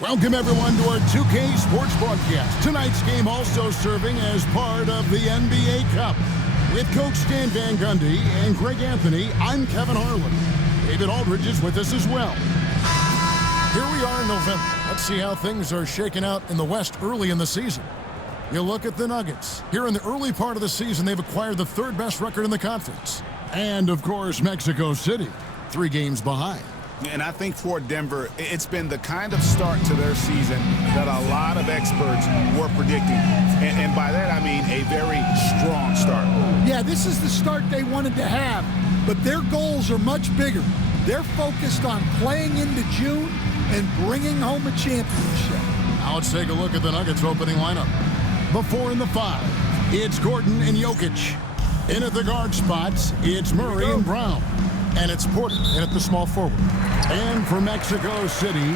Welcome, everyone, to our 2K Sports broadcast. Tonight's game also serving as part of the NBA Cup. With Coach Stan Van Gundy and Greg Anthony, I'm Kevin Harlan. David Aldridge is with us as well. Here we are in November. Let's see how things are shaking out in the West early in the season. You look at the Nuggets. Here in the early part of the season, they've acquired the third best record in the conference. And, of course, Mexico City, 3 games behind. And I think for Denver, it's been the kind of start to their season that a lot of experts were predicting. And by that, I mean a very strong start. Yeah, this is the start they wanted to have, but their goals are much bigger. They're focused on playing into June and bringing home a championship. Now let's take a look at the Nuggets opening lineup. The 4 and the 5, it's Gordon and Jokic. In at the guard spots, it's Murray and Brown. And it's Porter in at the small forward. And for Mexico City,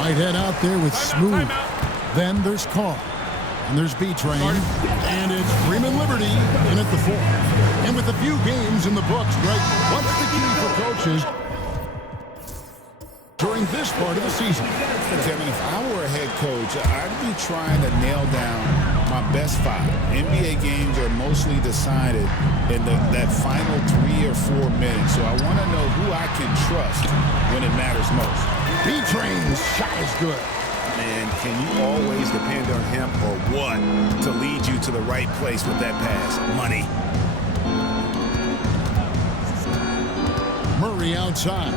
Whitehead out there with Smooth. Then there's Carr. And there's B-Train. And it's Freeman Liberty in at the 4. And with a few games in the books, Greg, what's the key for coaches during this part of the season? Kevin, if I were a head coach, I'd be trying to nail down my best 5. NBA games are mostly decided in that final 3 or 4 minutes, so I want to know who I can trust when it matters most. B-Train's shot is good. Man, can you always depend on him or what to lead you to the right place with that pass? Money. Murray outside.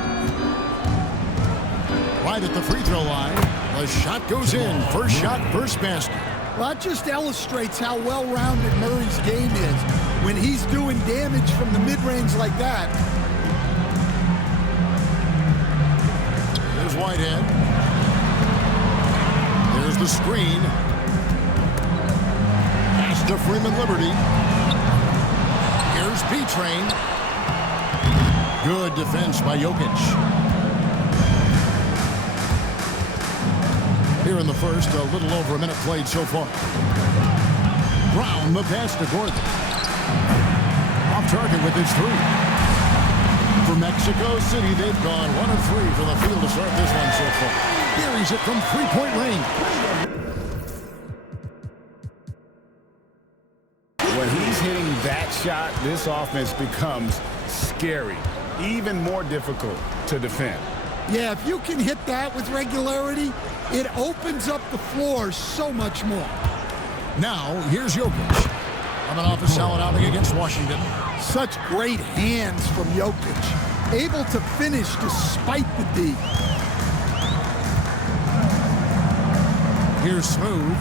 Right at the free throw line. The shot goes in. First shot, first basket. Well, that just illustrates how well-rounded Murray's game is when he's doing damage from the mid-range like that. There's Whitehead. There's the screen. Pass to Freeman Liberty. Here's B-Train. Good defense by Jokic. Here in the first, a little over a minute played so far. Brown, the pass to Gordon. Off target with his 3. For Mexico City, they've gone 1 of 3 from the field to start this one so far. Buries it from 3-point range. When he's hitting that shot, this offense becomes scary, even more difficult to defend. Yeah, if you can hit that with regularity, it opens up the floor so much more. Now, here's Jokic. Coming off a solid outing against Washington. Such great hands from Jokic. Able to finish despite the D. Here's Smooth.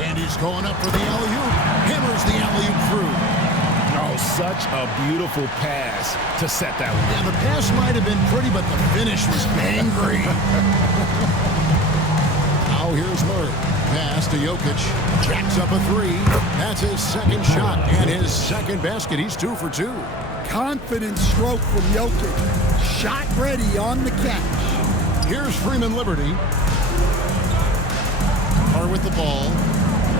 And he's going up for the alley-oop. Hammers the alley-oop through. Oh, such a beautiful pass to set that one. Yeah, the pass might have been pretty, but the finish was angry. Now here's Murray. Pass to Jokic. Jacks up a 3. That's his second shot and his second basket. He's 2 for 2. Confident stroke from Jokic. Shot ready on the catch. Here's Freeman Liberty. Carr with the ball.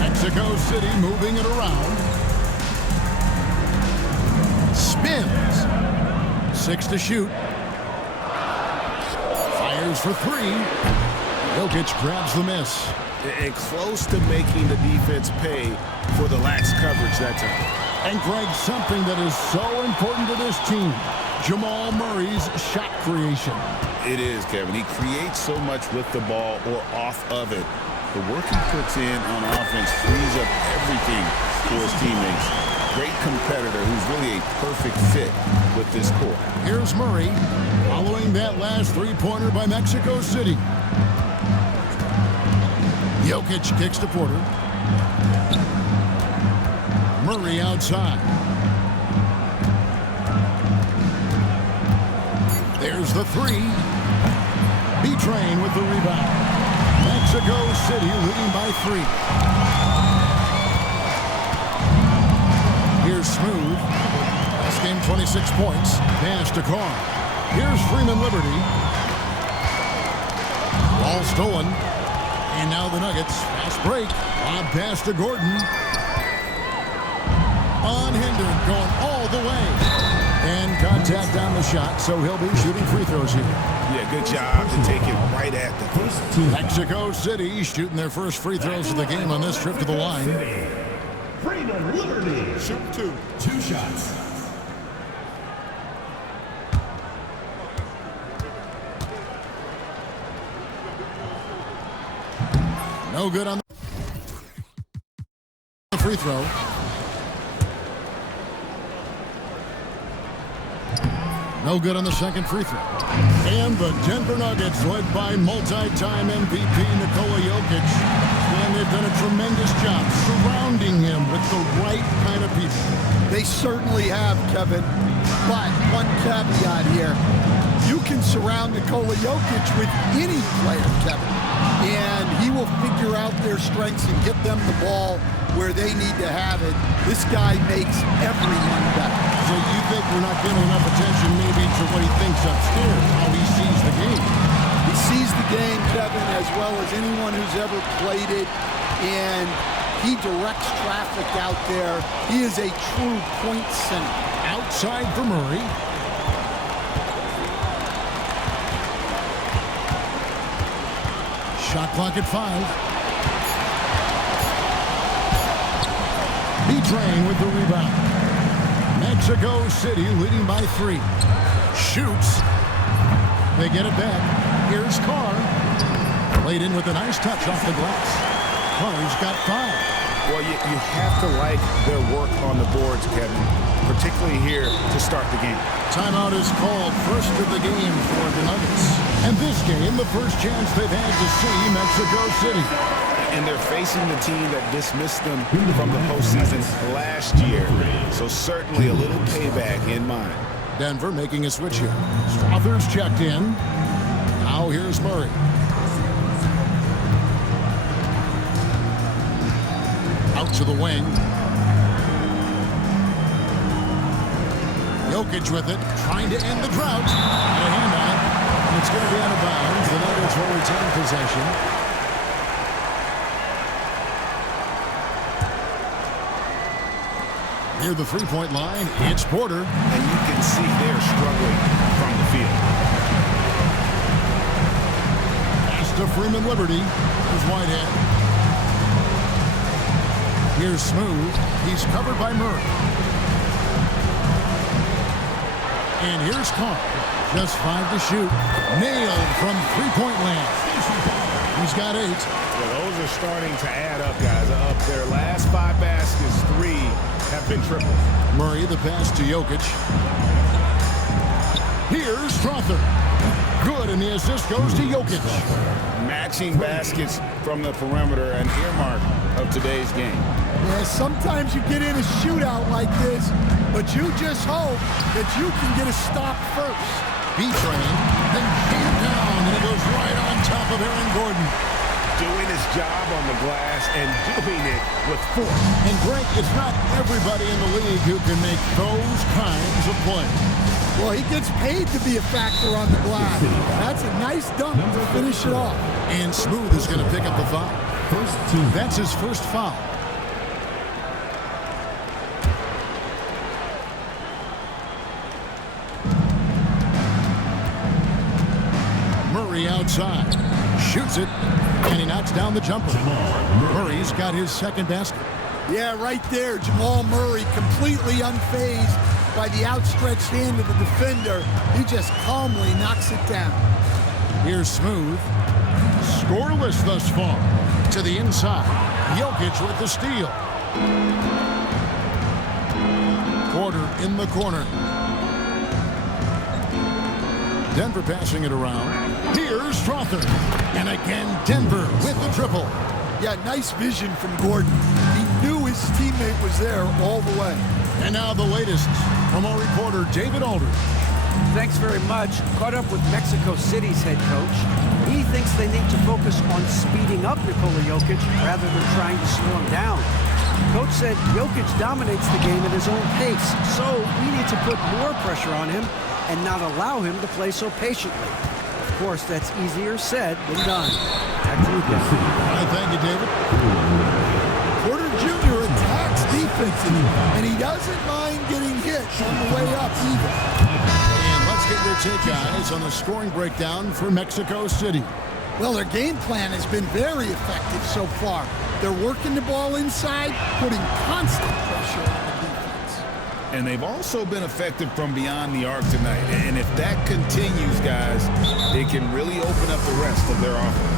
Mexico City moving it around. Spins. 6 to shoot. Fires for 3. Jokic grabs the miss. And close to making the defense pay for the lax coverage that time. And Greg, something that is so important to this team, Jamal Murray's shot creation. It is, Kevin. He creates so much with the ball or off of it. The work he puts in on offense frees up everything for his teammates. Great competitor who's really a perfect fit with this core. Here's Murray following that last 3-pointer by Mexico City. Jokic kicks to Porter. Murray outside. There's the 3. B-Train with the rebound. Mexico City leading by 3. Here's Smooth. Last game, 26 points. Pass to Carr. Here's Freeman Liberty. Ball stolen. And now the Nuggets. Fast break. Lob pass to Gordon. Unhindered, going all the way. And contact on the shot, so he'll be shooting free throws here. Yeah, good job to take it right at the first two. Mexico City shooting their first free throws of the game on this trip to the line. Freeman Liberty. Shoot 2. 2 shots. No good on the free throw. No good on the second free throw. And the Denver Nuggets, led by multi-time MVP Nikola Jokic. And they've done a tremendous job surrounding him with the right kind of people. They certainly have, Kevin. But one caveat here. You can surround Nikola Jokic with any player, Kevin. And he will figure out their strengths and get them the ball where they need to have it. This guy makes everyone better. So you think we're not giving enough attention maybe to what he thinks upstairs, how he sees the game? He sees the game, Kevin, as well as anyone who's ever played it, and he directs traffic out there. He is a true point center. Outside for Murray. Shot clock at 5. B-Train with the rebound. Mexico City leading by 3. Shoots. They get it back. Here's Carr. Played in with a nice touch off the glass. Carr's got 5. Well, you have to like their work on the boards, Kevin, particularly here to start the game. Timeout is called, first of the game for the Nuggets. And this game, the first chance they've had to see Mexico City. And they're facing the team that dismissed them from the postseason last year. So certainly a little payback in mind. Denver making a switch here. Strother's checked in. Now here's Murray. Out to the wing. Jokic with it, trying to end the drought. And a handout. And it's going to be out of bounds. The Nuggets will retain possession. Near the three-point line, it's Porter. And you can see they're struggling from the field. Pass to Freeman Liberty. Here's Whitehead. Here's Smooth. He's covered by Murray. And here's Carr. Just 5 to shoot. Nailed from three-point land. He's got 8. Well, those are starting to add up, guys. Up their last 5 baskets, 3 have been triple. Murray, the pass to Jokic. Here's Strother. Good, and the assist goes to Jokic. Matching baskets from the perimeter, an earmark of today's game. Yeah, sometimes you get in a shootout like this, but you just hope that you can get a stop first. B-Train, then jammed down, and it goes right on top of Aaron Gordon. Doing his job on the glass and doing it with force. And Greg, it's not everybody in the league who can make those kinds of plays. Well, he gets paid to be a factor on the glass. That's a nice dunk to finish it off. And Smooth is going to pick up the foul. That's his first foul. Murray outside. Shoots it. And he knocks down the jumper. Murray's got his second basket. Yeah, right there. Jamal Murray completely unfazed by the outstretched hand of the defender. He just calmly knocks it down. Here's Smooth. Scoreless thus far. To the inside. Jokic with the steal. Porter in the corner. Denver passing it around. Here's Strother. And again, Denver with the triple. Yeah, nice vision from Gordon. He knew his teammate was there all the way. And now the latest from our reporter, David Aldridge. Thanks very much. Caught up with Mexico City's head coach. He thinks thinks they need to focus on speeding up Nikola Jokic rather than trying to slow him down. Coach said Jokic dominates the game at his own pace, so we need to put more pressure on him and not allow him to play so patiently. Of course, that's easier said than done. Back to you, Kevin. All right, thank you, David. Porter Jr. attacks defenses, and he doesn't mind getting hit on the way up either. And let's get your take, guys, on the scoring breakdown for Mexico City. Well, their game plan has been very effective so far. They're working the ball inside, putting constant pressure on the defense. And they've also been effective from beyond the arc tonight. And if that continues, guys, it can really open up the rest of their offense.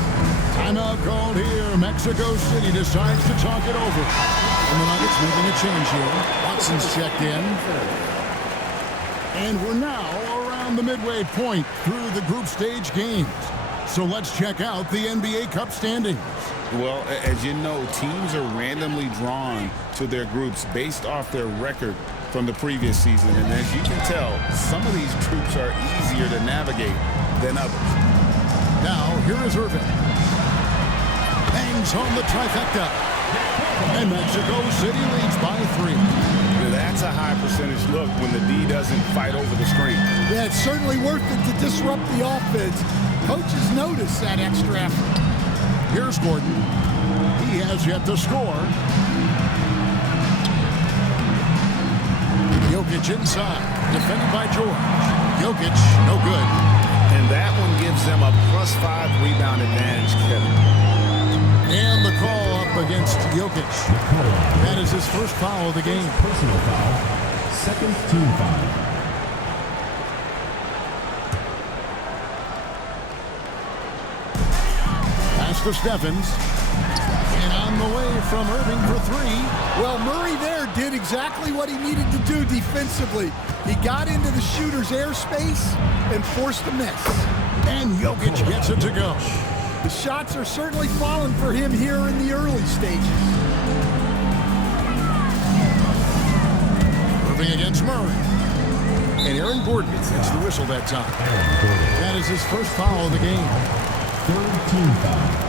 Timeout called here. Mexico City decides to talk it over. And the Nuggets making a change here. Watson's checked in. And we're now around the midway point through the group stage games. So let's check out the NBA Cup standings. Well, as you know, teams are randomly drawn to their groups based off their record from the previous season. And as you can tell, some of these groups are easier to navigate than others. Now, here is Irving. Hangs home the trifecta. And Mexico City leads by 3. That's a high percentage look when the D doesn't fight over the screen. Yeah, it's certainly worth it to disrupt the offense. Coaches notice that extra effort. Here's Gordon. He has yet to score. Jokic inside. Defended by George. Jokic, no good. And that one gives them a +5 rebound advantage, Kevin. And the call up against Jokic. That is his first foul of the game. Personal foul. Second team foul. Pass to Stephens. And on the way from Irving for 3. Well, Murray there did exactly what he needed to do defensively. He got into the shooter's airspace and forced a miss. And Jokic gets it to go. The shots are certainly falling for him here in the early stages. Irving against Murray. And Aaron Gordon gets the whistle that time. That is his first foul of the game. Third team foul.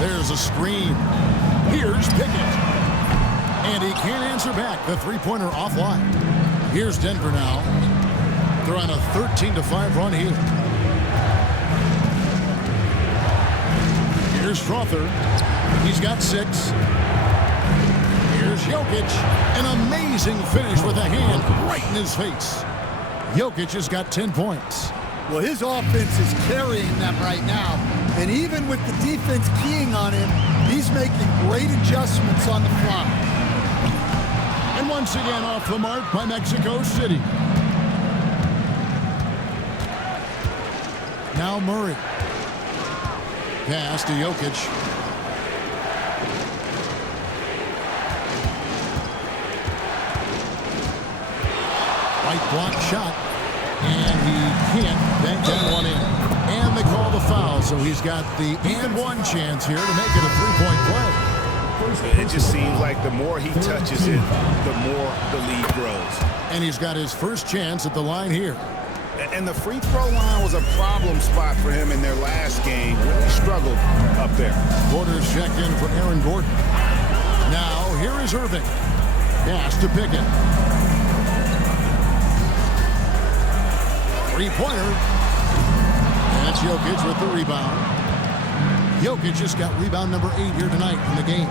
There's a screen. Here's Pickett. And he can't answer back. The three-pointer offline. Here's Denver now. They're on a 13-5 run here. Here's Strother. He's got 6. Here's Jokic. An amazing finish with a hand right in his face. Jokic has got 10 points. Well, his offense is carrying them right now. And even with the defense keying on him, he's making great adjustments on the fly. And once again off the mark by Mexico City. Now Murray. Pass to Jokic. White block shot. And he can't bank that one in. And they call the foul, so he's got the and one chance here to make it a three-point play. It just seems like the more he touches it, the more the lead grows. And he's got his first chance at the line here. And the free throw line was a problem spot for him in their last game. Really struggled up there. Porter's checked in for Aaron Gordon. Now, here is Irving. Pass to Pickett. Three-pointer. That's Jokic with the rebound. Jokic just got rebound number 8 here tonight in the game.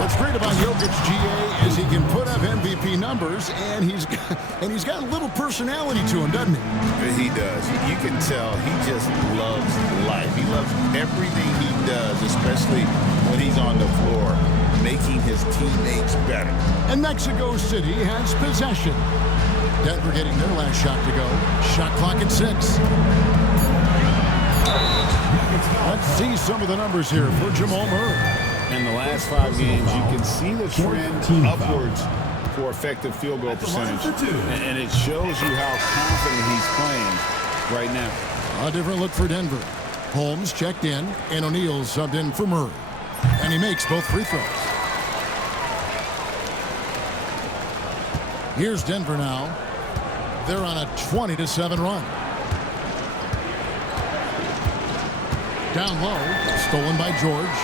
What's great about Jokic, GA, is he can put up MVP numbers, and he's got a little personality to him, doesn't he? He does. You can tell he just loves life. He loves everything he does, especially when he's on the floor, making his teammates better. And Mexico City has possession. Denver getting their last shot to go. Shot clock at 6. Let's see some of the numbers here for Jamal Murray. In the last 5 games, you can see the trend upwards for effective field goal percentage. And it shows you how confident he's playing right now. A different look for Denver. Holmes checked in, and O'Neal subbed in for Murray. And he makes both free throws. Here's Denver now. They're on a 20-7 run. Down low, stolen by George.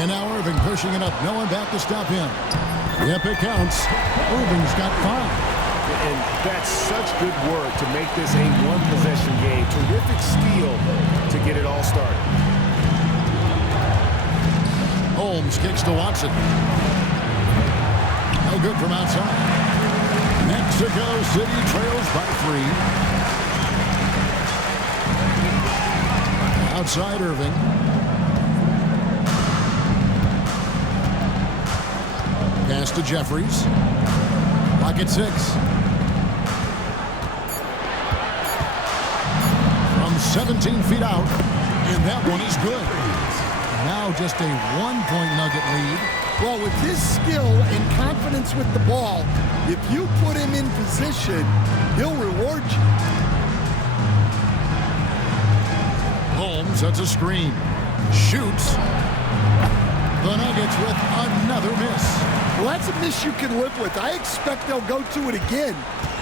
And now Irving pushing it up. No one back to stop him. Yep, it counts. Irving's got 5. And that's such good work to make this a one-possession game. Terrific steal to get it all started. Holmes kicks to Watson. No good from outside. Mexico City trails by 3. Outside Irving. Pass to Jeffries. Lock at 6. From 17 feet out. And that one is good. Now just a 1-point Nugget lead. Well, with his skill and confidence with the ball, if you put him in position, he'll reward you. Holmes sets a screen. Shoots. The Nuggets with another miss. Well, that's a miss you can live with. I expect they'll go to it again,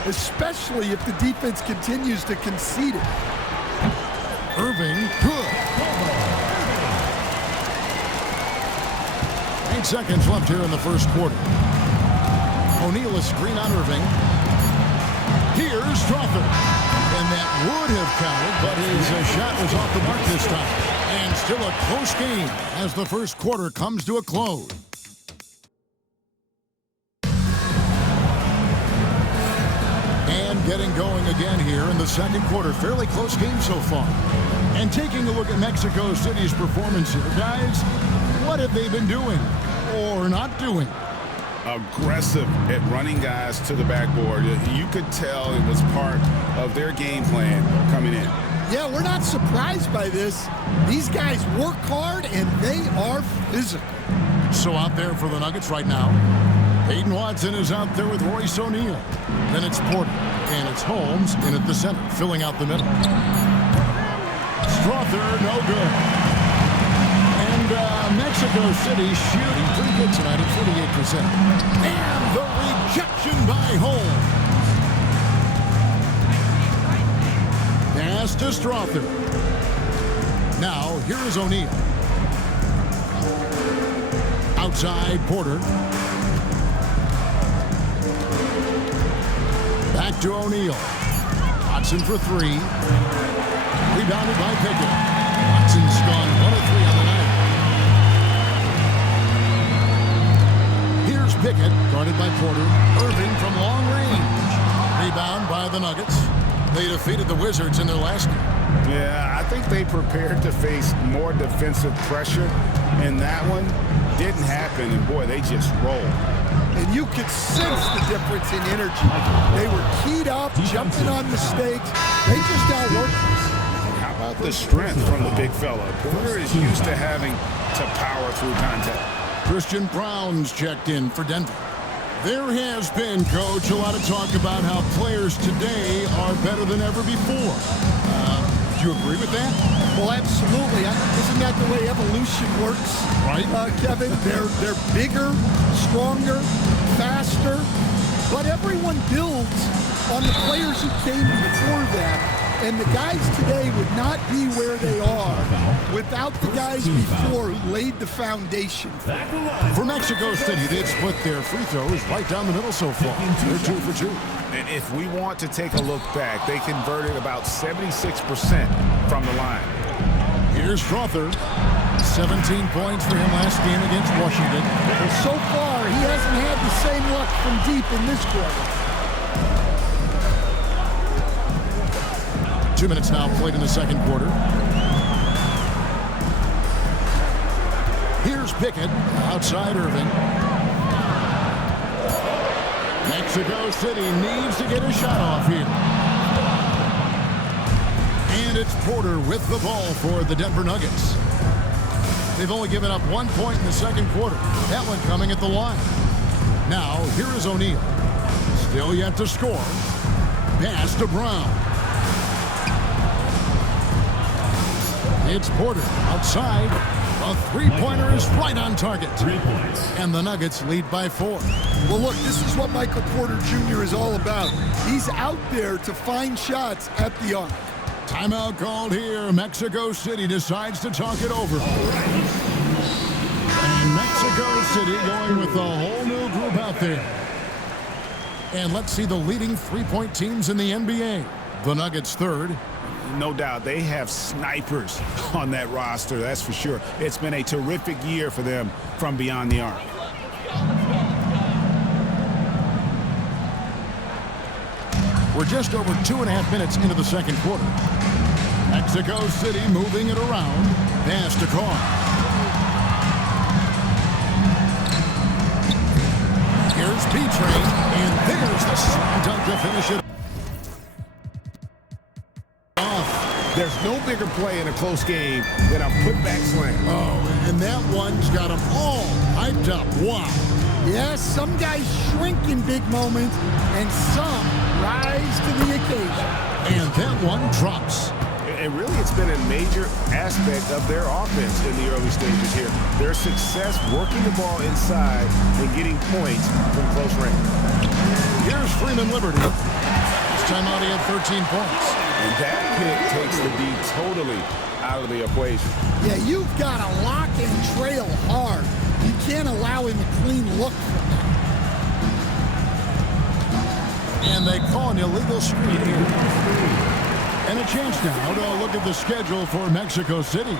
especially if the defense continues to concede it. Irving, good. 8 seconds left here in the first quarter. O'Neal a screen on Irving. Here's Strother. And that would have counted, but his shot was off the mark this time. And still a close game as the first quarter comes to a close. And getting going again here in the second quarter. Fairly close game so far. And taking a look at Mexico City's performance here, guys, what have they been doing or not doing? Aggressive at running guys to the backboard. You could tell it was part of their game plan coming in. Yeah, we're not surprised by this. These guys work hard and they are physical. So out there for the Nuggets right now, Peyton Watson is out there with Royce O'Neal. Then it's Porter, and it's Holmes in at the center, filling out the middle. Strother, no good. And Mexico City shooting pretty good tonight at 48%. And the rejection by Holmes. Pass to Strother. Now, here is O'Neal. Outside, Porter. Back to O'Neal. Watson for 3. Rebounded by Pickett. Watson's gone 1 of 3 on the night. Here's Pickett, guarded by Porter. Irving from long range. Rebound by the Nuggets. They defeated the Wizards in their last game. Yeah, I think they prepared to face more defensive pressure, and that one didn't happen, and boy, they just rolled. And you could sense the difference in energy. They were keyed up, jumping on mistakes. They just outworked us. How about the strength from the big fella? Porter is used to having to power through contact. Christian Brown's checked in for Denver. There has been, Coach, a lot of talk about how players today are better than ever before. Do you agree with that? Well, absolutely. Isn't that the way evolution works? Right. Kevin, they're bigger, stronger, faster, but everyone builds on the players who came before them. And the guys today would not be where they are without the guys before who laid the foundation. For Mexico City, they've split their free throws right down the middle so far. They're 2 for 2. And if we want to take a look back, they converted about 76% from the line. Here's Strother. 17 points for him last game against Washington. Well, so far, he hasn't had the same luck from deep in this quarter. 2 minutes now played in the second quarter. Here's Pickett, outside Irving. Mexico City needs to get a shot off here. And it's Porter with the ball for the Denver Nuggets. They've only given up 1 point in the second quarter. That one coming at the line. Now, here is O'Neal. Still yet to score. Pass to Brown. It's Porter outside. A three-pointer is right on target. 3 points. And the Nuggets lead by 4. Well, look, this is what Michael Porter Jr. is all about. He's out there to find shots at the arc. Timeout called here. Mexico City decides to talk it over. And Mexico City going with a whole new group out there. And let's see the leading three-point teams in the NBA. The Nuggets third. No doubt, they have snipers on that roster, that's for sure. It's been a terrific year for them from beyond the arc. We're just over 2.5 minutes into the second quarter. Mexico City moving it around. Pass to Carr. Here's P-Train, and there's the slam dunk to finish it off. There's no bigger play in a close game than a putback slam. Oh, and that one's got them all hyped up. Wow. Yes, some guys shrink in big moments, and some rise to the occasion. And that one drops. And really, it's been a major aspect of their offense in the early stages here. Their success working the ball inside and getting points from close range. Here's Freeman Liberty. This time out, he had 13 points. And that pick takes the D totally out of the equation. Yeah, you've got to lock and trail hard. You can't allow him a clean look from that. And they call an illegal screen here. And a chance now to look at the schedule for Mexico City.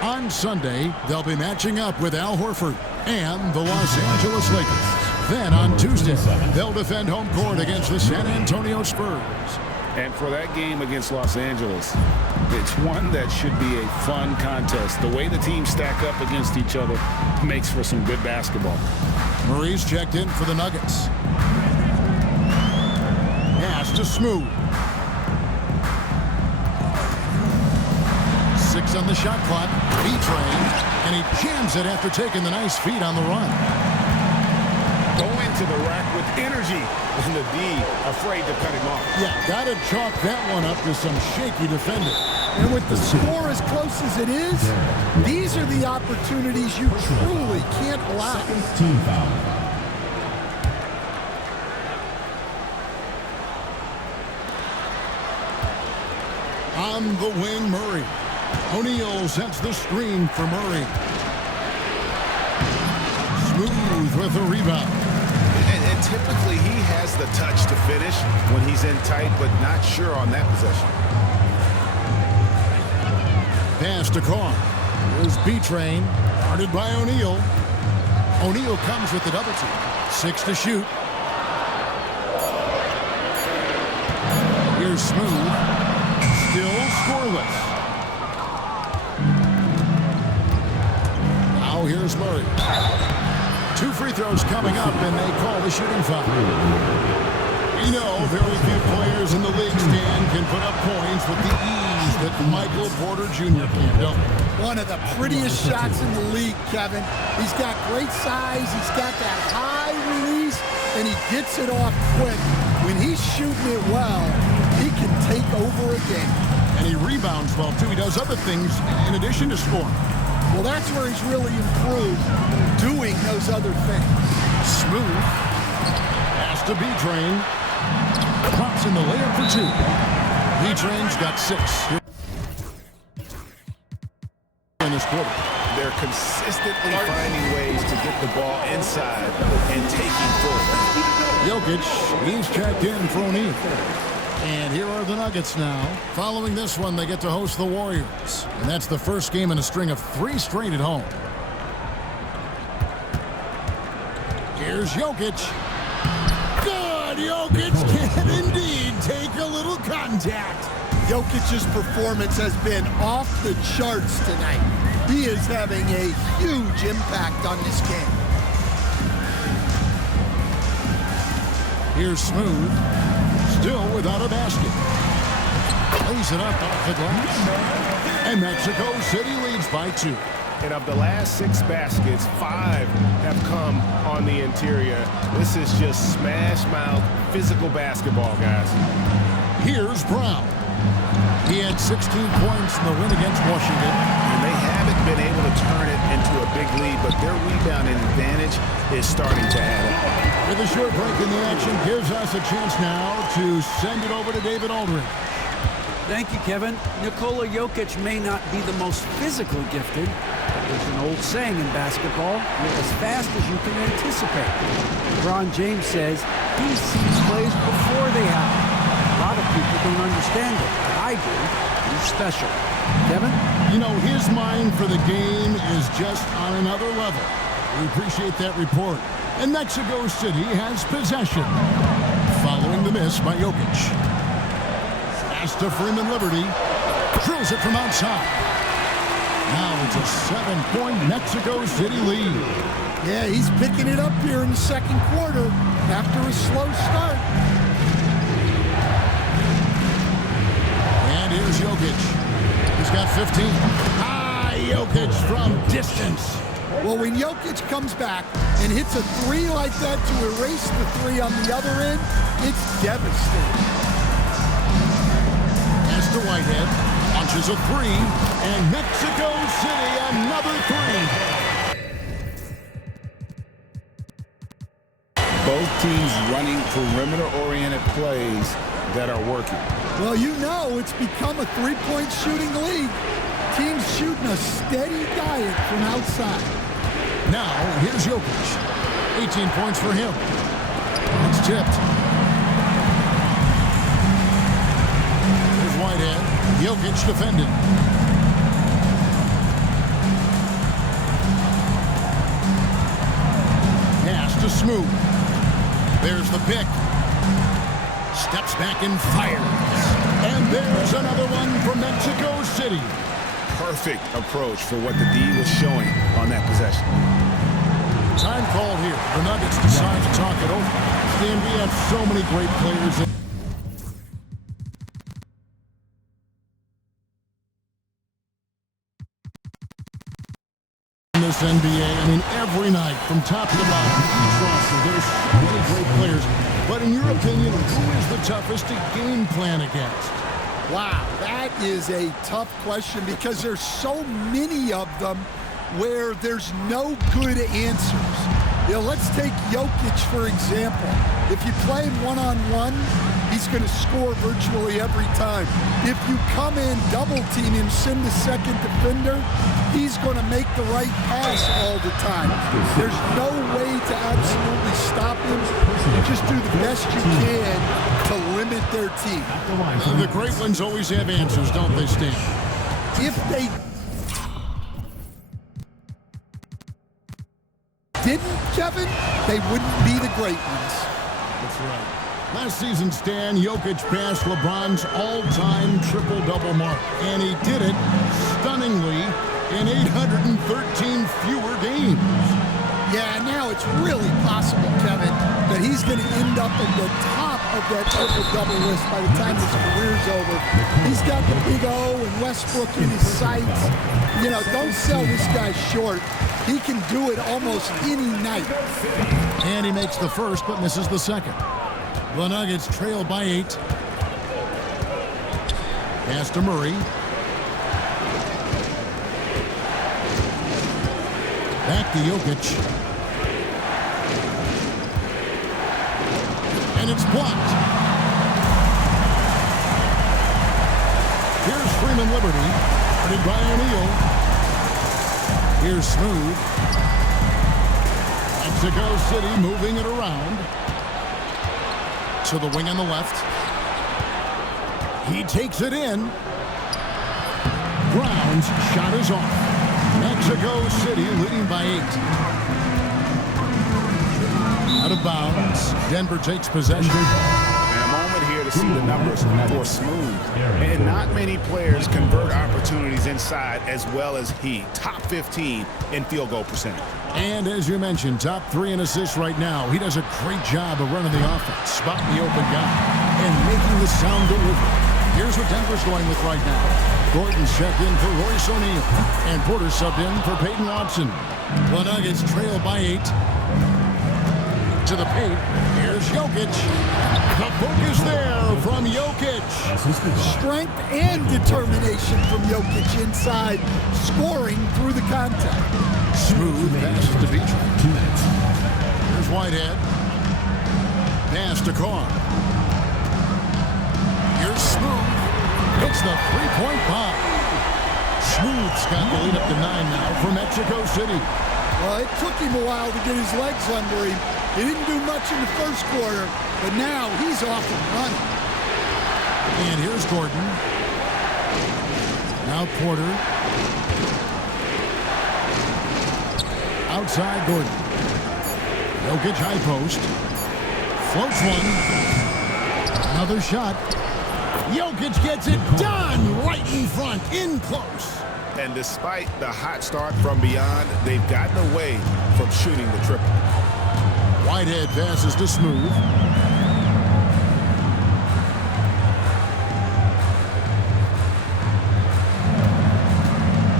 On Sunday, they'll be matching up with Al Horford and the Los Angeles Lakers. Then on Tuesday, they'll defend home court against the San Antonio Spurs. And for that game against Los Angeles, it's one that should be a fun contest. The way the teams stack up against each other makes for some good basketball. Murray's checked in for the Nuggets. Pass to Smooth. 6 on the shot clock. B-Train, and he jams it after taking the nice feed on the run. Going to the rack with energy, and the D afraid to cut him off. Yeah, got to chalk that one up to some shaky defender. And with the score as close as it is, these are the opportunities you truly can't allow. Second team foul. On the wing, Murray. O'Neal sets the screen for Murray. Smooth with the rebound. And typically he has the touch to finish when he's in tight, but not sure on that possession. Pass to Carr. Here's B-Train, guarded by O'Neal. O'Neal comes with the double team. 6 to shoot. Here's Smooth. Still scoreless. Now here's Murray. 2 free throws coming up, and they call the shooting foul. You know, very few players in the league, Stan, can put up points with the ease that Michael Porter Jr. can. One of the prettiest shots in the league, Kevin. He's got great size. He's got that high release, and he gets it off quick. When he's shooting it well, he can take over a game. And he rebounds well, too. He does other things in addition to scoring. Well, that's where he's really improved, doing those other things. Smooth. Pass to B-Train. Drops in the layup for 2. B-Train's got 6 in this quarter. They're consistently finding ways to get the ball inside and taking forward. Jokic, he's checked in for O'Neal. And here are the Nuggets now. Following this one, they get to host the Warriors. And that's the first game in a string of 3 straight at home. Here's Jokic. Good! Jokic can indeed take a little contact. Jokic's performance has been off the charts tonight. He is having a huge impact on this game. Here's Smooth. Still without a basket. Lays it up off the glass. And Mexico City leads by 2. And of the last 6 baskets, 5 have come on the interior. This is just smash-mouth physical basketball, guys. Here's Brown. He had 16 points in the win against Washington. And they haven't been able to turn it into a big lead, but their rebounding advantage is starting to add up. With a short break in the action gives us a chance now to send it over to David Aldridge. Thank you, Kevin. Nikola Jokic may not be the most physically gifted, but there's an old saying in basketball, you're as fast as you can anticipate. LeBron James says he sees plays before they happen. A lot of people don't understand it, but I do. He's special. Kevin? You know, his mind for the game is just on another level. We appreciate that report. And Mexico City has possession. Following the miss by Jokic. Pass to Freeman Liberty. Drills it from outside. Now it's a 7-point Mexico City lead. Yeah, he's picking it up here in the second quarter after a slow start. And here's Jokic. He's got 15. Jokic from distance. Well, when Jokic comes back and hits a three like that to erase the three on the other end, it's devastating. Pass to Whitehead. Launches a three. And Mexico City another three. Both teams running perimeter-oriented plays that are working. Well, you know it's become a three-point shooting league. Teams shooting a steady diet from outside. Now, here's Jokic. 18 points for him. It's tipped. Here's Whitehead. Jokic defended. Pass to Smooth. There's the pick. Steps back and fires. And there's another one from Mexico City. Perfect approach for what the D was showing on that possession. Time called here. The Nuggets decide to talk it over. Stan, we have so many great players in this NBA. I mean, every night from top to bottom, each roster, there's so many great players. But in your opinion, who is the toughest to game plan against? Wow, that is a tough question because there's so many of them where there's no good answers. You know, let's take Jokic, for example. If you play him one-on-one, he's going to score virtually every time. If you come in, double-team him, send the second defender, he's going to make the right pass all the time. There's no way to absolutely stop him. You just do the best you can to limit their team. The great ones always have answers, don't they, Stan? If they didn't, Kevin, they wouldn't be the great ones. That's right. Last season, Stan, Jokic passed LeBron's all-time triple-double mark, and he did it stunningly in 813 fewer games. Yeah, now it's really possible, Kevin, that he's going to end up at the top of that triple-double list by the time his career's over. He's got the big O and Westbrook in his sights. You know, don't sell this guy short. He can do it almost any night. And he makes the first, but misses the second. The Nuggets trail by 8. Pass to Murray. Back to Jokic. And it's blocked. Here's Freeman Liberty. Guarded by O'Neal. Here's Smooth. Mexico City moving it around. To the wing on the left. He takes it in. Brown's shot is off. Mexico City leading by 8. Out of bounds. Denver takes possession. And a moment here to see the numbers for Smooth. And not many players convert opportunities inside as well as he. Top 15 in field goal percentage. And as you mentioned, top 3 in assists right now. He does a great job of running the offense, spotting the open guy, and making the sound delivery. Here's what Denver's going with right now. Gordon's checked in for Royce O'Neal, and Porter subbed in for Peyton Watson. The Nuggets trail by 8. To the paint, here's Jokic. The book is there from Jokic. Strength and determination from Jokic inside, scoring through the contact. Smooth pass to Petrie. Here's Whitehead. Pass to Carr. Here's Smooth. Hits the three-point bomb. Smooth's got the lead up to 9 now for Mexico City. Well, it took him a while to get his legs under him. He didn't do much in the first quarter, but now he's off and running. And here's Gordon. Now Porter. Outside Gordon. Jokic high post. Floats one. Another shot. Jokic gets it done right in front, in close. And despite the hot start from beyond, they've gotten away from shooting the triple. Whitehead passes to Smooth.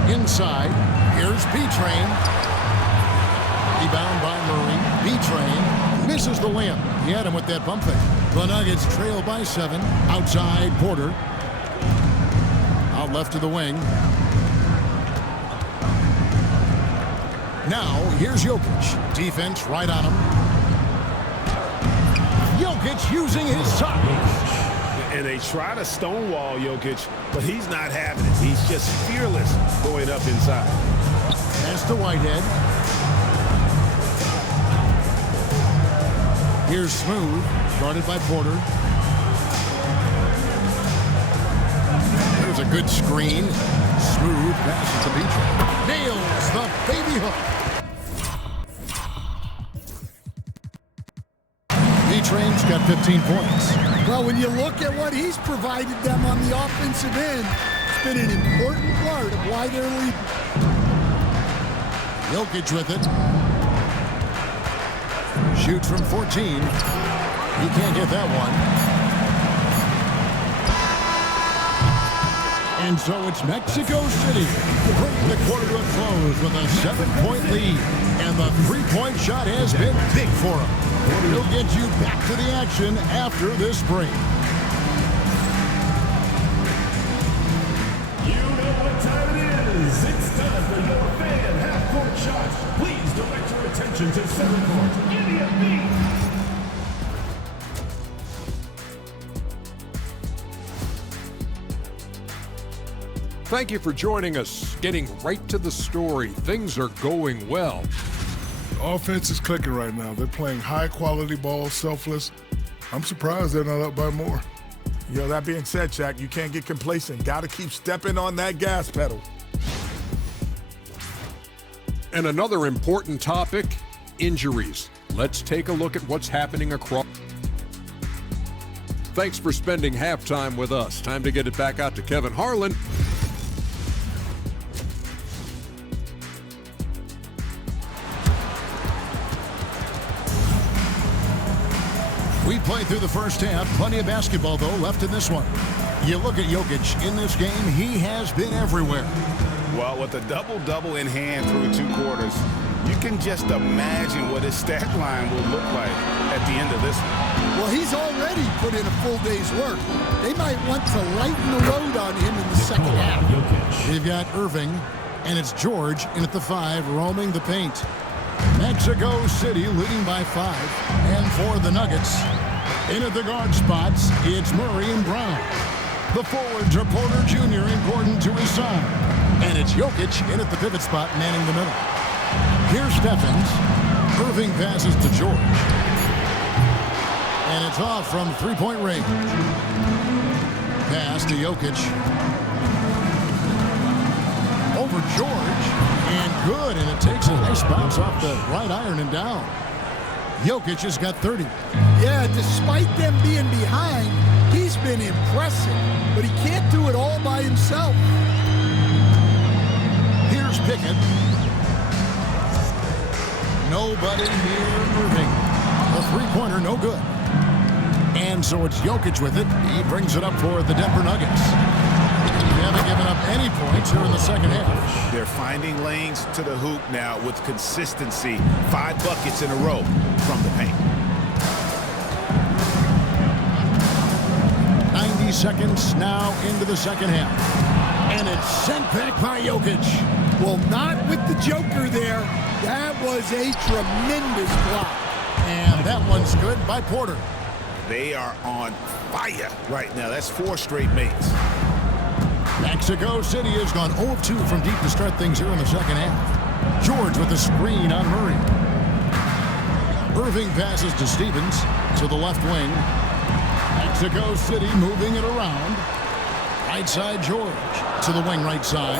Inside, here's B-Train. Rebound by Murray. B-Train misses the layup. He had him with that bump fake. The Nuggets trail by 7. Outside, Porter. Out left to the wing. Now, here's Jokic. Defense right on him. Jokic using his size. And they try to stonewall Jokic, but he's not having it. He's just fearless going up inside. Pass to Whitehead. Here's Smooth, guarded by Porter. There's a good screen. Smooth passes to Petrie. Nails the baby hook. Train's got 15 points. Well, when you look at what he's provided them on the offensive end, it's been an important part of why they're leading. Jokic with it. Shoots from 14. He can't get that one. And so it's Mexico City bringing the quarter to a close with a 7-point lead. And the three-point shot has been big for him. He'll get you back to the action after this break. You know what time it is. It's time for your fan half-court shots. Please direct your attention to center court. Give me a beat. Thank you for joining us. Getting right to the story. Things are going well. Offense is clicking right now. They're playing high-quality ball, selfless. I'm surprised they're not up by more. Yo, that being said, Shaq, you can't get complacent. Got to keep stepping on that gas pedal. And another important topic, injuries. Let's take a look at what's happening across. Thanks for spending halftime with us. Time to get it back out to Kevin Harlan. We played through the first half. Plenty of basketball, though, left in this one. You look at Jokic in this game, he has been everywhere. Well, with a double-double in hand through 2 quarters, you can just imagine what his stat line will look like at the end of this one. Well, he's already put in a full day's work. They might want to lighten the load on him in the second half. They've got Irving, and it's George in at the 5, roaming the paint. Mexico City leading by 5. And for the Nuggets, in at the guard spots, it's Murray and Brown. The forwards are Porter Jr. and Gordon to his side. And it's Jokic in at the pivot spot, manning the middle. Here's Stephens. Irving passes to George. And it's off from three-point range. Pass to Jokic. Over George. And good, and it takes a nice bounce off the right iron and down. Jokic has got 30. Yeah, despite them being behind, he's been impressive, but he can't do it all by himself. Here's Pickett. Nobody near Irving. The three-pointer, no good. And so it's Jokic with it. He brings it up for the Denver Nuggets. They haven't given up any points here in the second half. They're finding lanes to the hoop now with consistency. 5 buckets in a row from the paint. seconds now into the second half. And it's sent back by Jokic. Well, not with the Joker there. That was a tremendous block. And that one's good by Porter. They are on fire right now. That's 4 straight makes. Mexico City has gone 0-2 from deep to start things here in the second half. George with the screen on Murray. Irving passes to Stevens to the left wing. Mexico City moving it around. Right side George to the wing right side.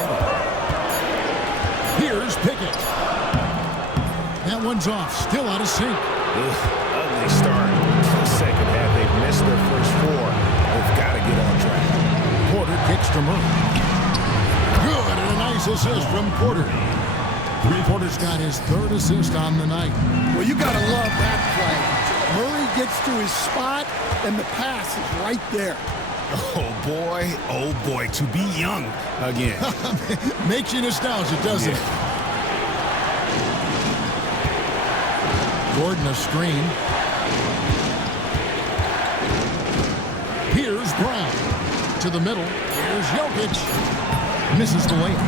Here's Pickett. That one's off, still out of sync. Ugly start to the second half. They've missed their first 4. They've got to get on track. Porter kicks to Murray. Good, and a nice assist from Porter. Porter's got his 3rd assist on the night. Well, you got to love that play. Murray gets to his spot, and the pass is right there. Oh boy, to be young again. Makes you nostalgic, doesn't it? Gordon a screen. Here's Brown to the middle. Here's Jokic. Misses the layup.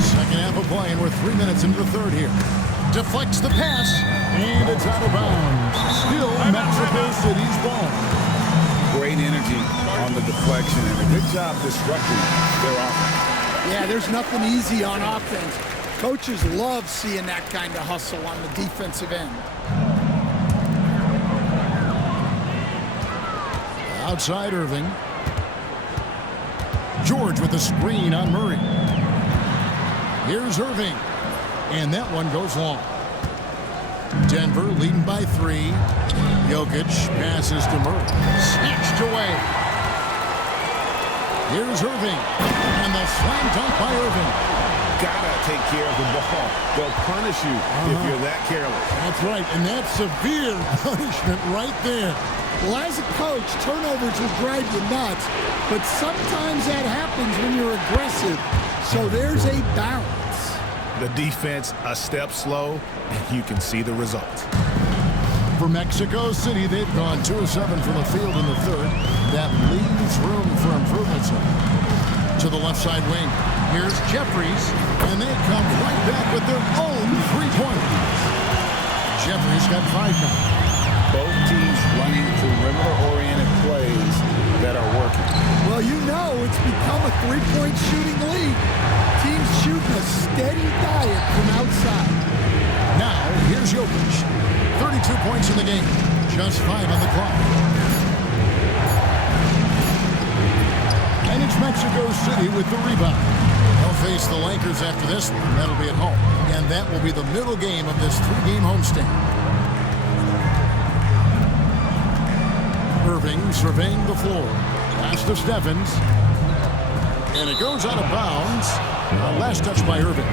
Second half of play, and we're 3 minutes into the third here. Deflects the pass, and it's out of bounds. Still Mexico City's ball. Great energy on the deflection, and a good job disrupting their offense. Yeah, there's nothing easy on offense. Coaches love seeing that kind of hustle on the defensive end. Outside Irving. George with the screen on Murray. Here's Irving. And that one goes long. Denver leading by 3. Jokic passes to Murray. Snatched away. Here's Irving. And the slam dunk by Irving. Gotta take care of the ball. They'll punish you if you're that careless. That's right, and that's severe punishment right there. Well, as a coach, turnovers will drive you nuts, but sometimes that happens when you're aggressive. So there's a balance. The defense a step slow, and you can see the results. For Mexico City, they've gone 2 of 7 from the field in the third. That leaves room for improvements. To the left side wing. Here's Jeffries, and they come right back with their own 3-pointer. Jeffries got 5 now. Both teams running perimeter-oriented plays that are working. Well, you know it's become a 3-point shooting league. Teams shooting a steady diet from outside. Now, here's Jokic. 32 points in the game. Just 5 on the clock. And it's Mexico City with the rebound. They'll face the Lakers after this one. That'll be at home. And that will be the middle game of this 3-game homestand. Irving surveying the floor. Pass to Stephens. And it goes out of bounds. Last touch by Irving.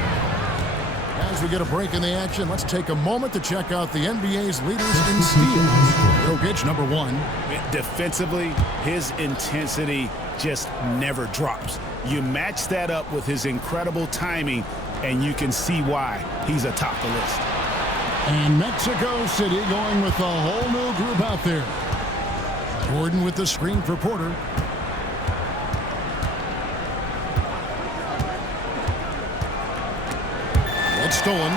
As we get a break in the action, let's take a moment to check out the NBA's leaders in steals. Jokic, number 1. Defensively, his intensity just never drops. You match that up with his incredible timing, and you can see why he's atop the list. And Mexico City going with a whole new group out there. Gordon with the screen for Porter. It's stolen.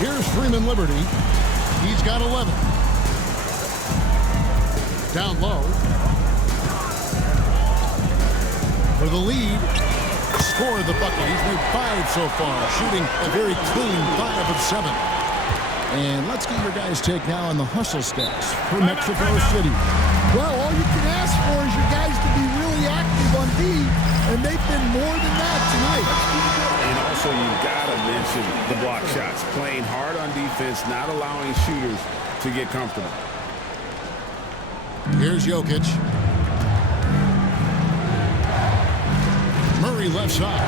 Here's Freeman Liberty. He's got 11. Down low. For the lead. Scored the bucket. He's made 5 so far. Shooting a very clean 5 of 7. And let's get your guys' take now on the hustle stats for Mexico City. Well, all you can ask for is your guys to be really active on D, and they've been more than that tonight. And also, you've got to mention the block shots. Playing hard on defense, not allowing shooters to get comfortable. Here's Jokic. Murray left side.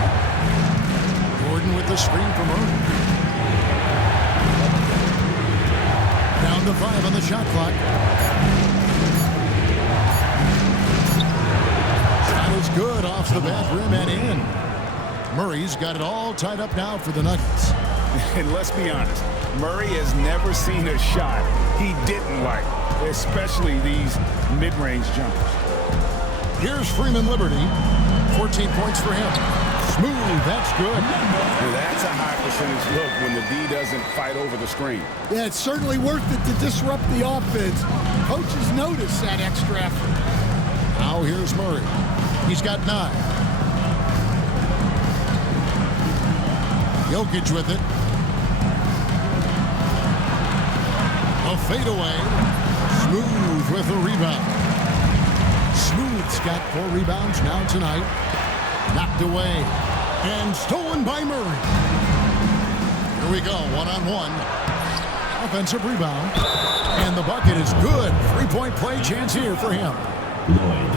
Gordon with the screen for Murray. Down to 5 on the shot clock. Shot is good off the back rim and in. Murray's got it all tied up now for the Nuggets. And let's be honest, Murray has never seen a shot he didn't like, especially these mid-range jumpers. Here's Freeman Liberty. 14 points for him. Smooth, that's good. And that's a high percentage look when the D doesn't fight over the screen. Yeah, it's certainly worth it to disrupt the offense. Coaches notice that extra effort. Now here's Murray. He's got 9. Jokic with it. A fadeaway. Smooth with a rebound. Smooth's got 4 rebounds now tonight. Knocked away. And stolen by Murray. Here we go, one-on-one. Offensive rebound. And the bucket is good. 3-point play chance here for him.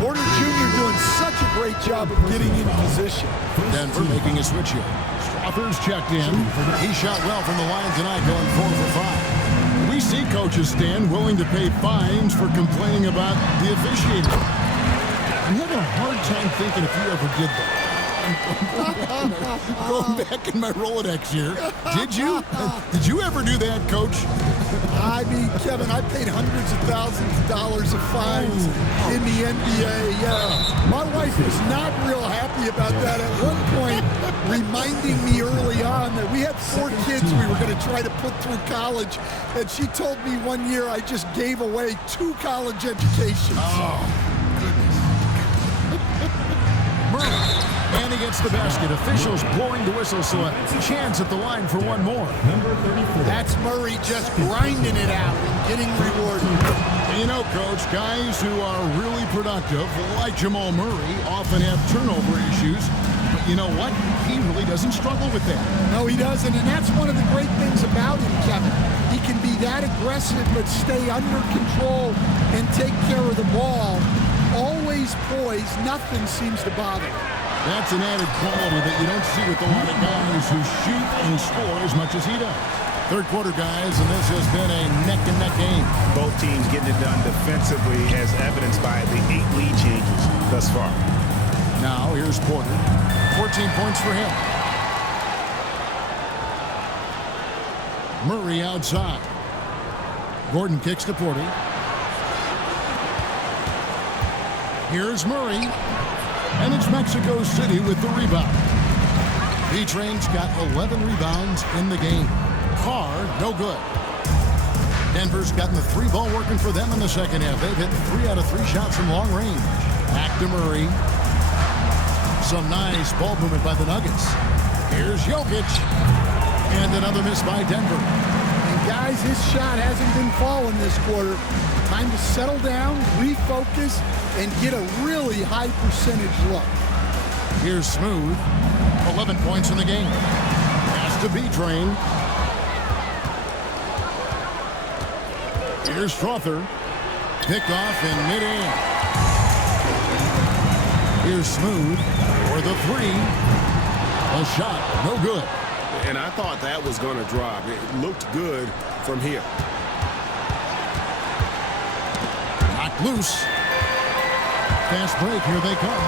Porter Jr. doing such a great job of getting in position. Denver making a switch here. Strother's checked in. He shot well from the line tonight, going 4 for 5. We see coaches stand willing to pay fines for complaining about the officiating. I have a hard time thinking if you ever did that. Going back in my Rolodex here. Did you? Did you ever do that, Coach? I mean, Kevin, I paid hundreds of thousands of dollars of fines in the NBA. My wife was not real happy about that at one point, reminding me early on that we had 4 kids we were going to try to put through college, and she told me one year I just gave away 2 college educations. Oh, goodness. Murray. And he gets the basket. Officials blowing the whistle, so a chance at the line for one more. That's Murray just grinding it out and getting rewarded. You know, Coach, guys who are really productive, like Jamal Murray, often have turnover issues. But you know what? He really doesn't struggle with that. No, he doesn't, and that's one of the great things about him, Kevin. He can be that aggressive but stay under control and take care of the ball. Always poised. Nothing seems to bother him. That's an added quality that you don't see with a lot of guys who shoot and score as much as he does. Third quarter, guys, and this has been a neck-and-neck game. Both teams getting it done defensively as evidenced by the 8 lead changes thus far. Now, here's Porter. 14 points for him. Murray outside. Gordon kicks to Porter. Here's Murray. And it's Mexico City with the rebound. B-Train's got 11 rebounds in the game. Carr, no good. Denver's gotten the 3-ball working for them in the second half. They've hit 3 out of 3 shots from long range. Back to Murray. Some nice ball movement by the Nuggets. Here's Jokic. And another miss by Denver. And guys, his shot hasn't been falling this quarter. Time to settle down, refocus, and get a really high percentage look. Here's Smooth. 11 points in the game. Pass to B-Train. Here's Strother. Pick off in mid-air. Here's Smooth for the 3. A shot, no good. And I thought that was going to drop. It looked good from here. Knocked loose. Fast break, here they come.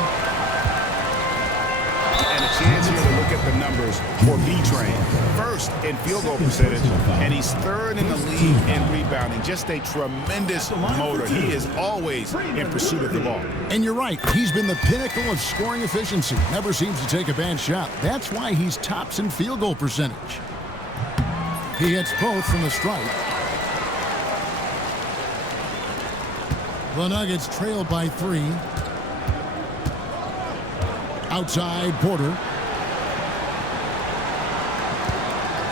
And a chance here to look at the numbers for B-Train. First in field goal percentage, and he's 3rd in the league in rebounding. Just a tremendous motor. He is always in pursuit of the ball. And you're right, he's been the pinnacle of scoring efficiency. Never seems to take a bad shot. That's why he's tops in field goal percentage. He hits both from the stripe. The Nuggets trailed by 3. Outside, Porter.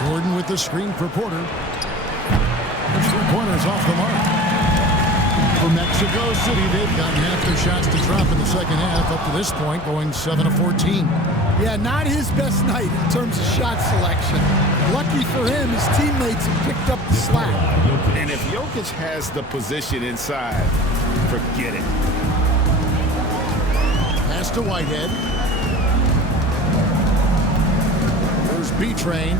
Gordon with the screen for Porter. The 3-pointers off the mark. For Mexico City, they've gotten half their shots to drop in the second half. Up to this point, going 7 of 14. Yeah, not his best night in terms of shot selection. Lucky for him, his teammates have picked up the slack. And if Jokic has the position inside, forget it. Pass to Whitehead. There's B-Train.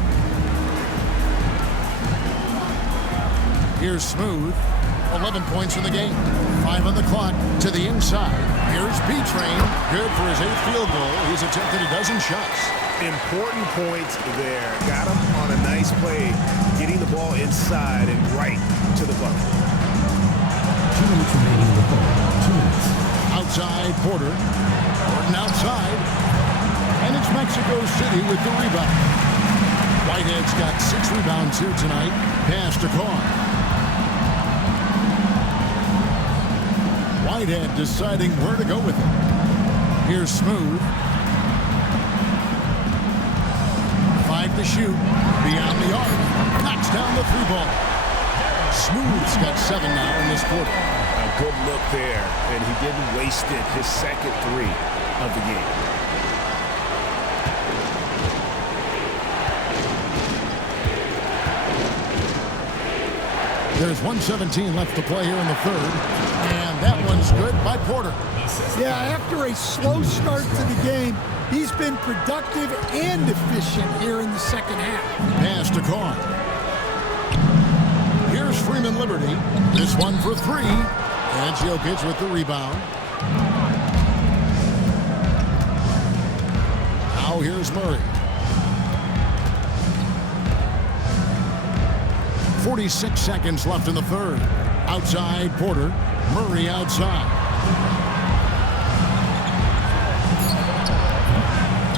Here's Smooth. 11 points in the game. 5 on the clock to the inside. Here's B-Train. Good for his 8th field goal. He's attempted a dozen shots. Important points there. Got him on a nice play, getting the the ball inside and right to the bucket. 2 minutes remaining in the third. 2 minutes. Outside, Porter. Porter outside. And it's Mexico City with the rebound. Whitehead's got 6 rebounds here tonight. Pass to Carr. Whitehead deciding where to go with it. Here's Smooth. 5 to shoot. Beyond the arc. Knocks down the 3 ball. Smooth's got 7 now in this quarter. A good look there, and he didn't waste it. His second 3 of the game. There's 1:17 left to play here in the third. And that one's good by Porter. Yeah, after a slow start to the game, he's been productive and efficient here in the second half. Pass to Carr. Here's Freeman Liberty. This one for 3. And Jokic with the rebound. Now here's Murray. 46 seconds left in the third. Outside, Porter. Murray outside.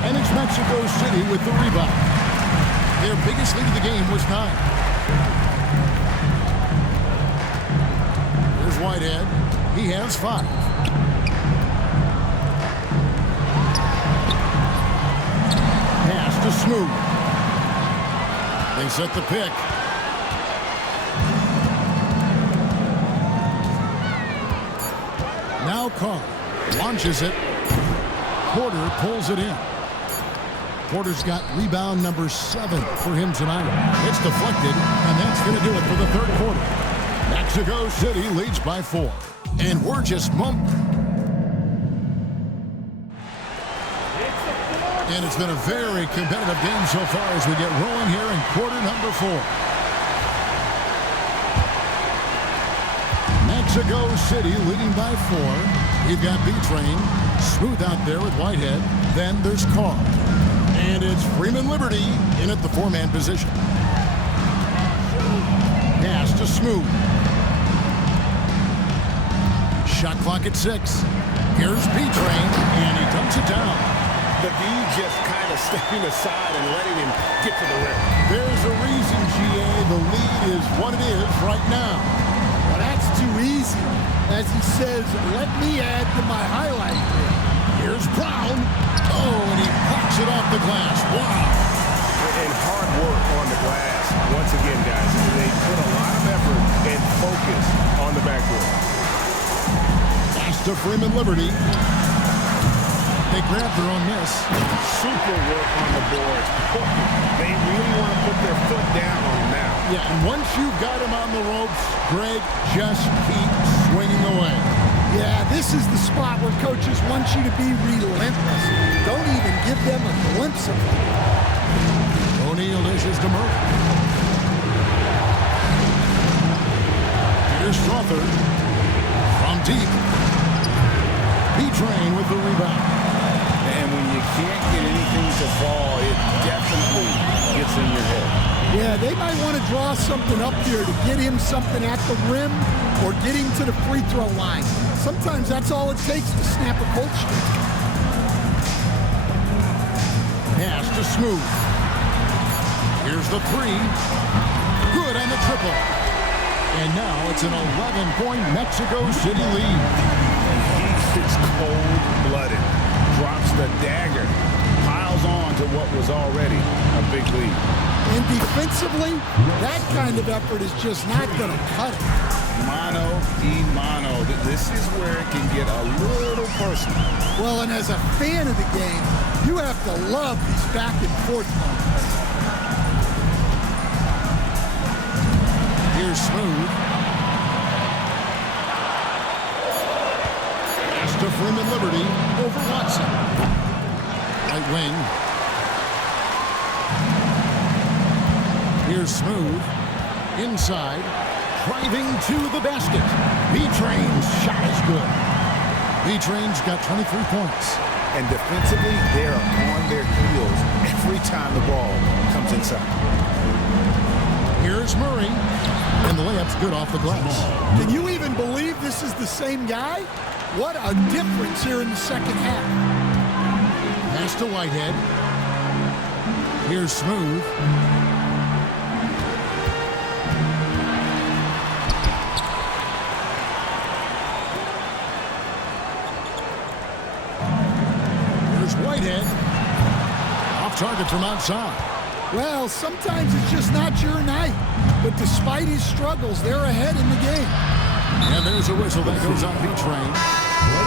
And it's Mexico City with the rebound. Their biggest lead of the game was 9. Here's Whitehead. He has 5. Pass to Smooth. They set the pick. Now Carr launches it. Porter pulls it in. Porter's got rebound number 7 for him tonight. It's deflected, and that's going to do it for the third quarter. Mexico City leads by 4. And we're just And it's been a very competitive game so far as we get rolling here in quarter number 4. Mexico City leading by 4. You've got B-Train. Smooth out there with Whitehead. Then there's Carr. And it's Freeman Liberty in at the 4-man position. Pass to Smooth. Shot clock at 6. Here's B-Train, and he dumps it down. The V just kind of stepping aside and letting him get to the rim. There's a reason, GA, the lead is what it is right now. Well, that's too easy. As he says, let me add to my highlight reel. Here's Brown. Oh, and he pops it off the glass. Wow. And hard work on the glass. Once again, guys, they put a lot of effort and focus on the backboard. Pass to Freeman Liberty. They grab their own miss. Super work on the boards. They really want to put their foot down on him now. Yeah, and once you've got him on the ropes, Greg, just keep swinging away. Yeah, this is the spot where coaches want you to be relentless. Don't even give them a glimpse of it. O'Neal dishes to Murray. Here's Strother from deep. B-Train with the rebound. And when you can't get anything to fall, it definitely gets in your head. Yeah, they might want to draw something up here to get him something at the rim or get him to the free throw line. Sometimes that's all it takes to snap a cold streak. Pass to Smooth. Here's the 3. Good on the triple. And now it's an 11-point Mexico City lead. He's cold-blooded. Drops the dagger. Piles on to what was already a big lead. And defensively, that kind of effort is just not going to cut it. Mano y mano. This is where it can get a little personal. Well, and as a fan of the game, you have to love these back and forth moments. Here's Smooth. Pass to Freeman Liberty over Watson. Right wing. Here's Smooth. Inside. Driving to the basket. B-Train's shot is good. B-Train's got 23 points. And defensively, they are on their heels every time the ball comes inside. Here's Murray. And the layup's good off the glass. Can you even believe this is the same guy? What a difference here in the second half. Pass to Whitehead. Here's Smooth. Here's Whitehead. Off target from outside. Well, sometimes it's just not your night. But despite his struggles, they're ahead in the game. And there's a whistle that goes on B-Train.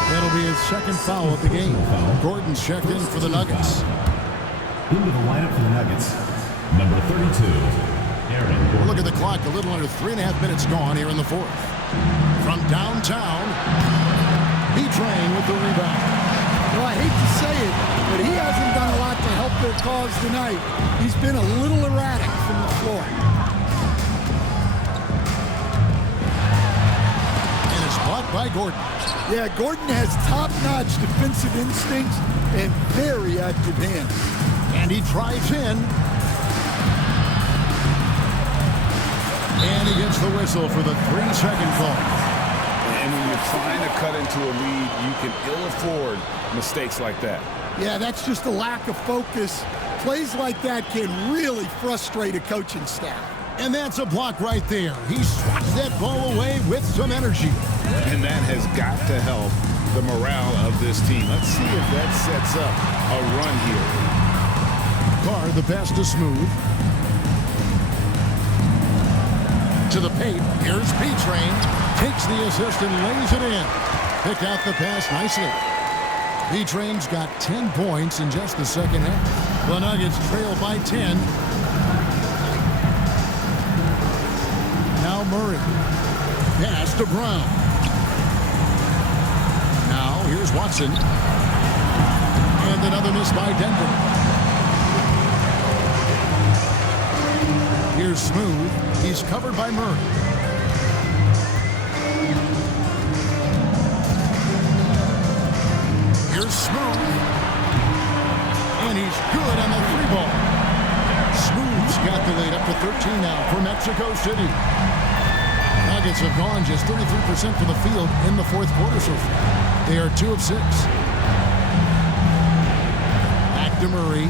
That'll be his second foul of the game. Gordon's checked in for the Nuggets. Into the lineup for the Nuggets, number 32, Aaron Gordon. Look at the clock, a little under 3.5 minutes gone here in the fourth. From downtown, B-Train with the rebound. Well, I hate to say it, but he hasn't done a lot to help their cause tonight. He's been a little erratic from the floor. And it's blocked by Gordon. Yeah, Gordon has top-notch defensive instincts and very active hands. And he drives in. And he gets the whistle for the 3-second call. And when you're trying to cut into a lead, you can ill afford mistakes like that. Yeah, that's just a lack of focus. Plays like that can really frustrate a coaching staff. And that's a block right there. He swats that ball away with some energy. And that has got to help the morale of this team. Let's see if that sets up a run here. Carr, the pass to Smooth. To the paint. Here's B-Train. Takes the assist and lays it in. Pick out the pass nicely. B-Train's got 10 points in just the second half. The Nuggets trail by 10. Now Murray. Pass to Brown. Now here's Watson. And another miss by Denver. Here's Smooth. He's covered by Murray. Here's Smooth. And he's good on the 3-ball. Smooth's got the lead up to 13 now for Mexico City. Nuggets have gone just 33% from the field in the fourth quarter so far. They are 2 of 6. Back to Murray.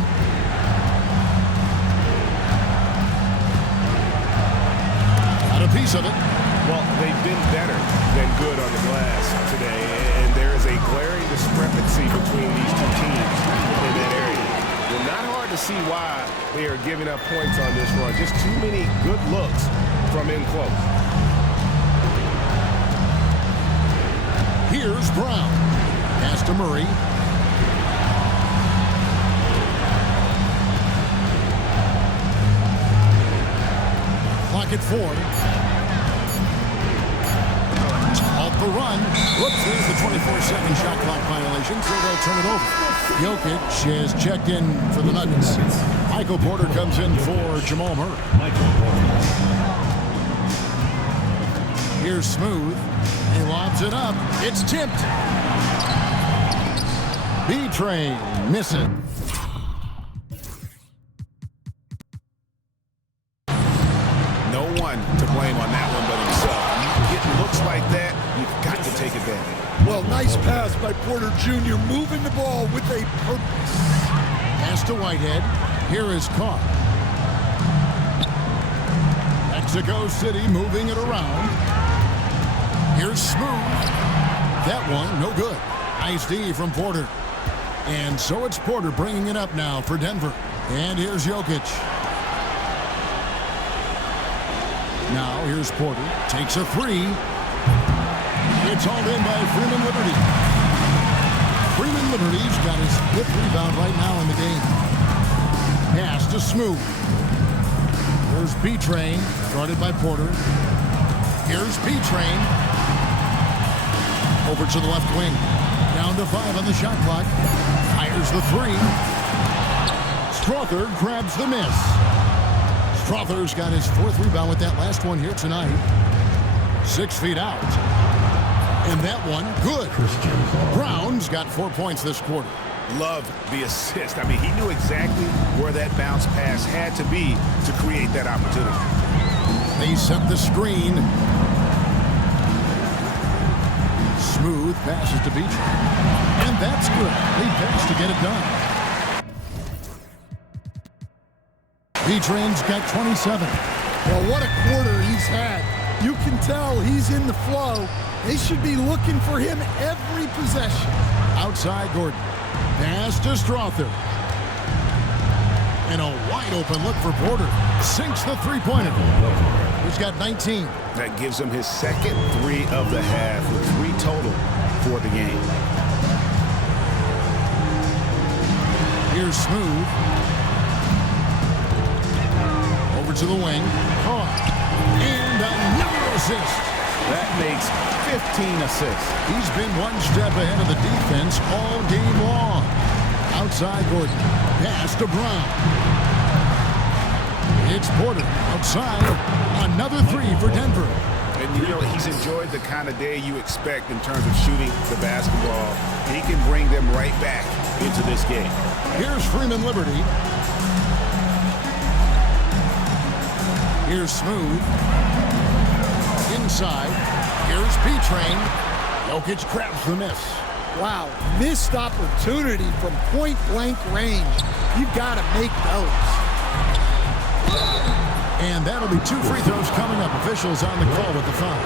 Got a piece of it. Well, they've been better than good on the glass today, and there is a glaring discrepancy between these two teams in that area. Well, not hard to see why they are giving up points on this run. Just too many good looks from in close. Here's Brown. Pass to Murray. Clock at 4. Off the run. Whoops, there's the 24-second shot clock violation, so they'll turn it over. Jokic has checked in for the Nuggets. Michael Porter comes in for Jamal Murray. Here's Smooth. He lobs it up. It's tipped. B-Train missing. No one to blame on that one but himself. When you get looks like that, you've got to take advantage. Well, nice pass by Porter Jr. moving the ball with a purpose. Pass to Whitehead. Here is Carr. Mexico City moving it around. Here's Smooth. That one, no good. Nice D from Porter. And so it's Porter bringing it up now for Denver. And here's Jokic. Now here's Porter. Takes a 3. It's hauled in by Freeman Liberty. Freeman Liberty's got his 5th rebound right now in the game. Pass to Smooth. Here's B-Train, guarded by Porter. Here's B-Train. Over to the left wing. Down to 5 on the shot clock. Fires the 3. Strother grabs the miss. Strother's got his 4th rebound with that last one here tonight. 6 feet out. And that one, good. Brown's got 4 points this quarter. Love the assist. I mean, he knew exactly where that bounce pass had to be to create that opportunity. They set the screen. Smooth passes to Beach. And that's good. Lead pass to get it done. Beachrain's got 27. Well, what a quarter he's had. You can tell he's in the flow. They should be looking for him every possession. Outside Gordon. Pass to Strother. And a wide open look for Porter. Sinks the three-pointer. He's got 19. That gives him his second 3 of the half, with 3 total for the game. Here's Smooth. Over to the wing. Caught. And another assist. That makes 15 assists. He's been one step ahead of the defense all game long. Outside Gordon. Pass to Brown. It's Porter outside. Another 3 for Denver. And you know, he's enjoyed the kind of day you expect in terms of shooting the basketball. He can bring them right back into this game. Here's Freeman Liberty. Here's Smooth. Inside. Here's P-Train. Jokic grabs the miss. Wow, missed opportunity from point-blank range. You've got to make those. And that'll be 2 free throws coming up. Officials on the call with the foul.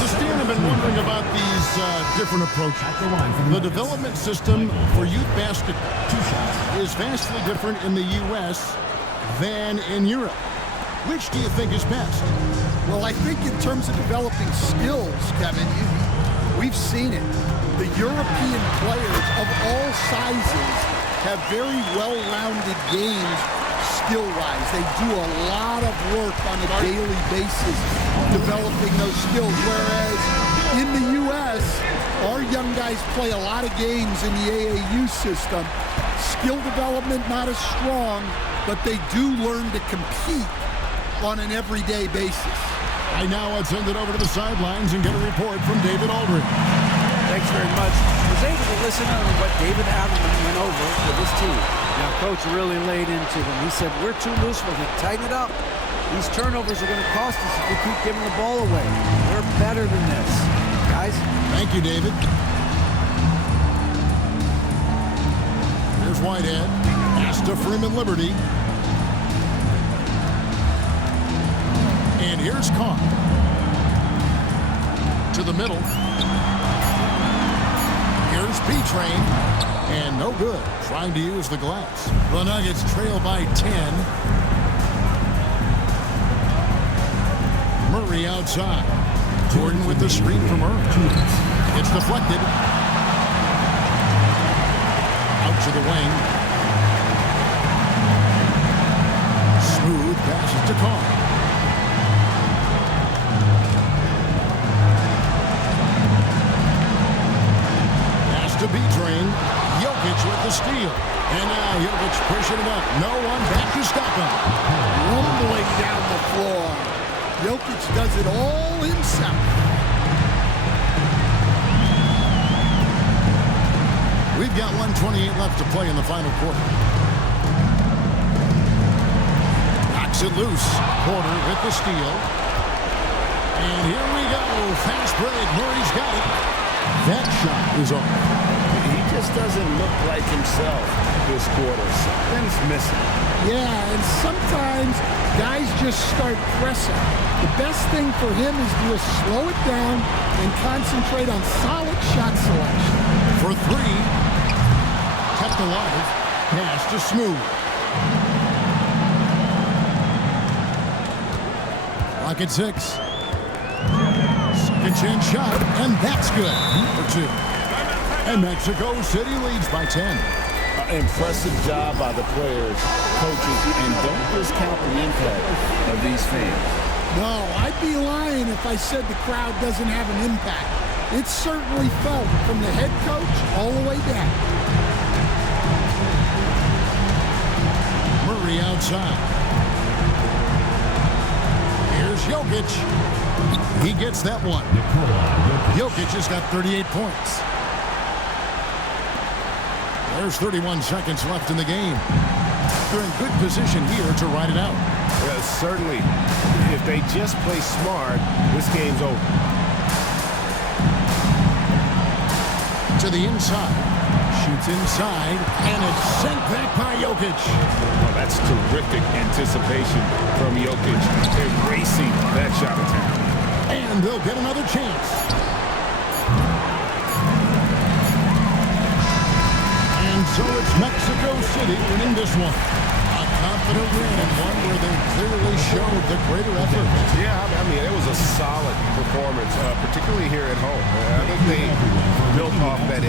So Stan, I've been wondering about these different approaches. The development system for youth basketball is vastly different in the U.S. than in Europe. Which do you think is best? Well, I think in terms of developing skills, Kevin, we've seen it. The European players of all sizes have very well-rounded games skill-wise. They do a lot of work on a daily basis developing those skills, whereas in the U.S., our young guys play a lot of games in the AAU system. Skill development not as strong, but they do learn to compete on an everyday basis. I now send it over to the sidelines and get a report from David Aldridge. Thanks very much. I was able to listen to what David Adelman went over with his team. Now, Coach really laid into them. He said, we're too loose, we're going to tighten it up. These turnovers are going to cost us if we keep giving the ball away. We're better than this. Guys? Thank you, David. Here's Whitehead. Pass to Freeman Liberty. And here's Carr. To the middle. Here's P-Train. And no good. Trying to use the glass. The Nuggets trail by 10. Murray outside. Jordan with the screen from Murray. It's deflected. Out to the wing. Smooth passes to Carr. To B-Train. Jokic with the steal. And now Jokic pushing it up. No one back to stop him. Rumbling down the floor. Jokic does it all himself. We've got 1:28 left to play in the final quarter. Knocks it loose. Porter with the steal. And here we go. Fast break. Murray's got it. That shot is off. He just doesn't look like himself this quarter. Something's missing. Yeah, and sometimes guys just start pressing. The best thing for him is to just slow it down and concentrate on solid shot selection. For 3. Kept alive. Pass to Smooth. Clock at 6. Second chance shot, and that's good for 2. And Mexico City leads by 10. Impressive job by the players, coaches, and don't discount the impact of these fans. No, I'd be lying if I said the crowd doesn't have an impact. It's certainly felt from the head coach all the way down. Murray outside. Here's Jokic. He gets that one. Jokic has got 38 points. There's 31 seconds left in the game. They're in good position here to ride it out. Certainly, if they just play smart, this game's over. To the inside. Shoots inside, and it's sent back by Jokic. Oh, that's terrific anticipation from Jokic, erasing that shot attempt. And they'll get another chance. And so it's Mexico City winning this one. A confident win and one where they clearly showed the greater effort. Yeah, I mean, it was a solid performance, particularly here at home. I think they built off that.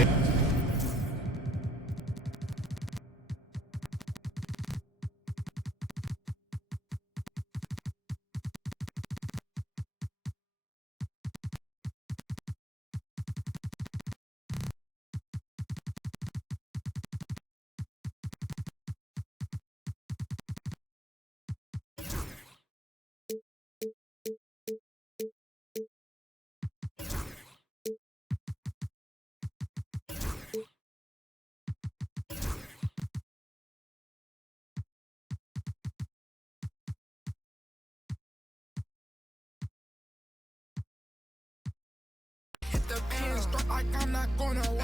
Hit the pin, start like I'm not gonna work.